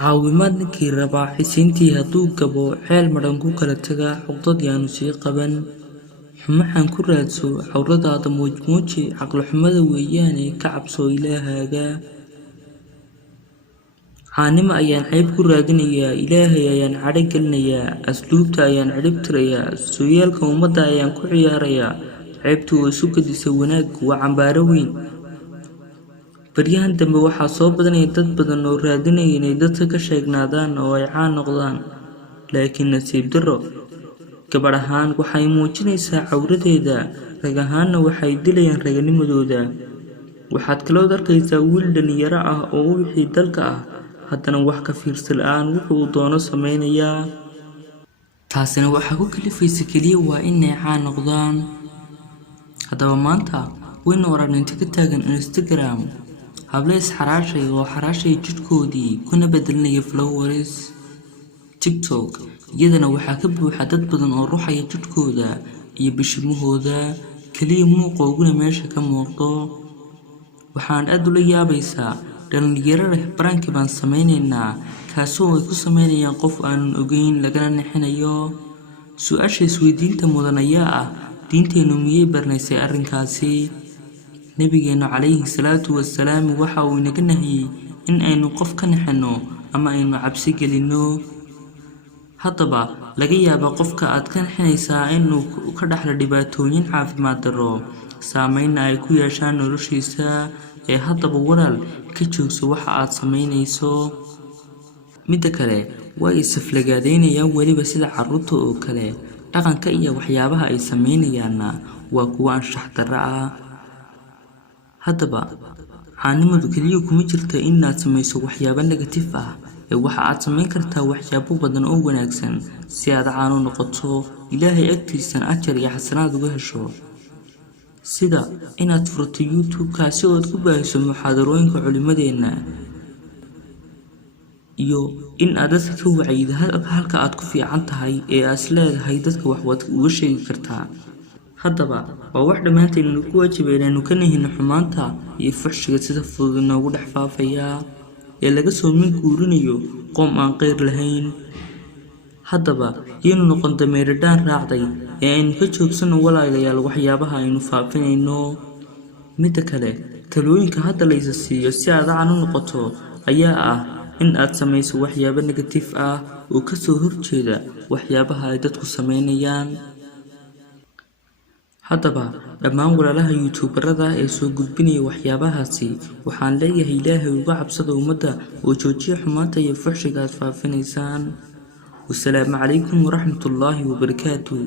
caawimaad ninkii rabaa xisintii hadduu gabo xeel madhan ku kala taga xuqdad yaanu sii qaban xumaxan ku raadso cawradaada muujmuuji caqli-xumada weeyaane ka cabso ilaahaaga caanimo ayaan cayb ku raadinayaa ilaahay ayaan cadho gelinayaa asluubta ayaan cirib tirayaa sooyaalka ummadda ayaan ku ciyaarayaa ceebtu way isu kadisa wanaaggu waa cambaaro weyn baryahan dambe waxaa soo badanaya dad badan oo raadinaya inay dadka ka sheegnaadaan oo ay caan noqdaan laakiin nasiib darro gabadh ahaan waxay muujinaysaa cawradeeda rag ahaanna waxay dilayaan raganimadooda waxaad kaloo arkaysaa wiil dhalinyaro ah oo wixii dalka ah haddana wax ka fiirsi la'aan wuxuu doono samaynayaa taasina waxaa ku kalifaysa keliya waa inay caan noqdaan haddaba maanta waynu aragnay inta ka taagan Instagram hablo isxaraashay oo xaraashay jidhkoodii kuna bedelinaya followers TikTok iyadana waxaa ka buuxa dad badan oo ruuxaya jidhkooda iyo bishimahooda kaliya muuqooguna meesha ka muuqdo waxaan aad ula yaabaysaa dhalinyaro leh barankii baan samaynaynaa kaasoo ay ku samaynayaan qof aanan ogeyn lagana nixinayo su-aasha isweydiinta mudan ayaa ah diinteenu miyay barnaysay arrinkaasi nabigeenu calayhi salaatu wasalaam waxa uu inaga nahiyey in aynu qof ka nixino ama aynu cabsi gelino haddaba laga yaabaa qofka aad ka nixinaysaa inuu ka dhaxlo dhibaatooyin caafimaad darro saameynna ay ku yeeshaan noloshiisa ee haddaba walaal ka joogso waxa aad samaynayso midda kale way isaflagaadaynayaan weliba sida carruurta oo kale dhaqanka iyo waxyaabaha ay samaynayaanna waa kuwa anshax darro ah haddaba caanimadu keliya kuma jirta inaad samayso waxyaabo negatif ah ee waxa aad samayn kartaa waxyaabo badan oo wanaagsan si aad caan u noqoto ilaahay agtiisana ajar iyo xasanaad uga hesho sida inaad furto YouTube kaasi oo aad ku baahiso muxaadarooyinka culimadeena iyo in aad dadka ka wacyido halka aad ku fiican tahay ee aad leedahay dadka wax waad uga sheegi kartaa haddaba waa wax dhammaanteenu ku waajibay inaynu ka nahino xumaanta iyo fuxshiga sida fudud inoogu dhex faafaya ee laga soo min guurinayo qoom aan qeyr lahayn haddaba yaynu noqon dameeradhaan raacday ee aynu ka joogsano walaalayaal waxyaabaha aynu faafinayno midda kale talooyinka hadda la isa siiyo si aad caan u noqoto ayaa ah in aad samayso waxyaabo negatif ah oo ka soo horjeeda waxyaabaha ay dadku samaynayaan haddaba dhammaan walaalaha youtuberada ee soo gudbinaya waxyaabahaasi waxaan leeyahay ilaahay uga cabsada ummadda oo joojiya xumaanta iyo fuxshiga aad faafinaysaan والسلام عليكم ورحمة الله وبركاته.